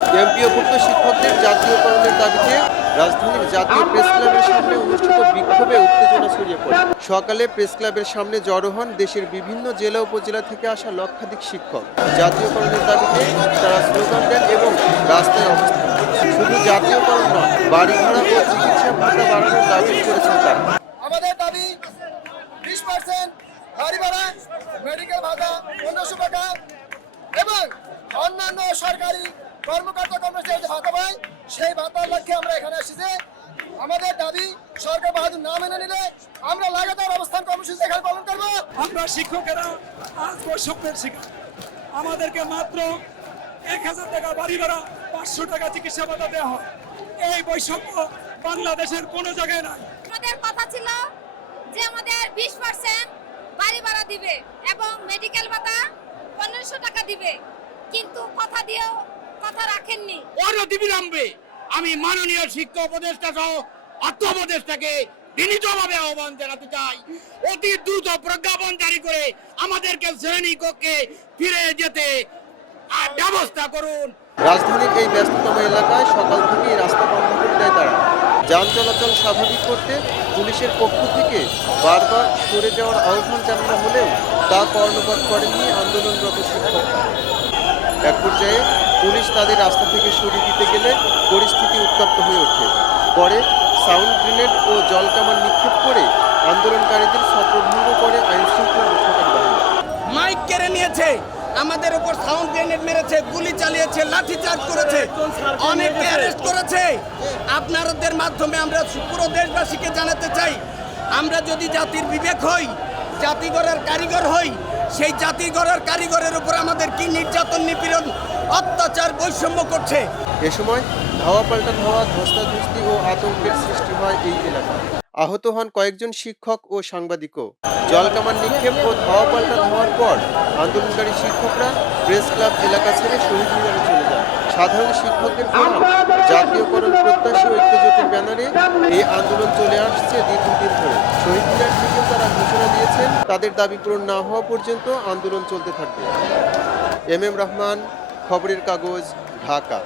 এমপিওভুক্ত শিক্ষকদের জাতীয়করণের দাবিতে রাজধানীর জাতীয় প্রেস ক্লাবের সামনে অনুষ্ঠিত বিক্ষোভে উত্তেজনা ছড়িয়ে পড়ে। সকালে প্রেস ক্লাবের সামনে জড়ো হন দেশের বিভিন্ন জেলা উপজেলা থেকে আসা লক্ষাধিক শিক্ষক। জাতীয়করণের দাবিতে তারা স্লোগান দেন এবং রাস্তায় অবস্থান শুধু জাতীয়করণ নয় বাড়ি ভাড়া ও চিকিৎসা ভাতা বাড়ানোর দাবি করেছেন তারা। আমাদের দাবি, বিশ পার্সেন্ট গাড়ি ভাড়া মেডিকেল ভাতা পনেরোশো টাকা এবং কর্মকর্তা কর্মচারী যে ভাতা পায় সেই ভাতার লক্ষ্যে আমরা এখানে এসেছি আমাদের দাবি সরকার বাহাদুর না মেনে নিলে আমরা লাগাতার অবস্থান কর্মসূচি এখানে পালন করব। আমরা শিক্ষকেরা আজ বৈষম্যের শিকার। আমাদেরকে মাত্র এক হাজার টাকা বাড়ি ভাড়া পাঁচশো টাকা চিকিৎসা ভাতা দেওয়া হয়। এই বৈষম্য বাংলাদেশের কোনো জায়গায় নাই। আমাদের কথা ছিল যে আমাদের বিশ পার্সেন্ট বাড়ি ভাড়া দিবে এবং মেডিকেল ভাতা পনেরোশো টাকা দিবে। কিন্তু কথা দিয়েও কথা রাখেননি। অনতিবিলম্বে আমি মাননীয় শিক্ষা উপদেষ্টা সহ অর্থ উপদেষ্টাকে বিনীতভাবে আহ্বান জানাতে চাই। অতি দ্রুত প্রজ্ঞাপন জারি করে আমাদেরকে শ্রেণি কক্ষে ফিরে যেতে আর ব্যবস্থা করুন। রাজধানীর এই ব্যস্ততম এলাকায় সকাল থেকেই রাস্তা বন্ধ করে দেয় তারা। যান চলাচল স্বাভাবিক করতে পুলিশের পক্ষ থেকে বারবার সরে যাওয়ার আহ্বান জানানো হলেও তা কর্ণপাত করেননি আন্দোলনরত শিক্ষকরা। এক পর্যায়ে পুলিশ তাদের রাস্তা থেকে সরিয়ে দিতে গেলে পরিস্থিতি উত্তপ্ত হয়ে ওঠে। পরে সাউন্ড গ্রেনেড ও জলকামান নিক্ষেপ করে আন্দোলনকারীদের ছত্রভঙ্গ করে আইনশৃঙ্খলা রক্ষাকারী বাহিনী। মাইক কেড়ে নিয়েছে। আমাদের উপর সাউন্ড গ্রেনেড মেরেছে, গুলি চালিয়েছে, লাঠিচার্জ করেছে, অনেককে অ্যারেস্ট করেছে। আপনাদের মাধ্যমে আমরা পুরো দেশবাসীকে জানাতে চাই, আমরা যদি জাতির বিবেক হই জাতিগরের কারিগর হই সেই জাতিগরের কারিগরের উপর আমাদের কি নির্যাতন, নিপীড়ন, অত্যাচার, বৈষম্য করছে? এ সময় ধাওয়া পাল্টা ধাওয়া, ধস্তাধস্তি ও আতঙ্কের সৃষ্টি হয় এই এলাকায়। আহত হন কয়েকজন শিক্ষক ও সাংবাদিকও। জলকামান নিক্ষেপ ও ধাওয়া পাল্টা ধাওয়ার পর আন্দোলনকারী শিক্ষকরা প্রেস ক্লাব এলাকা ছেড়ে শহীদ মিনারে চলে যান। সাধারণ শিক্ষকদের জাতীয়করণ প্রত্যাশী ঐক্যজোটের ব্যানারে এই আন্দোলন চলে আসছে দীর্ঘদিন ধরে। শহীদ মিনার থেকে তারা ঘোষণা দিয়েছেন। তাদের দাবি পূরণ না হওয়া পর্যন্ত আন্দোলন চলতে থাকবে। এম এম রহমান, খবরের কাগজ, ঢাকা।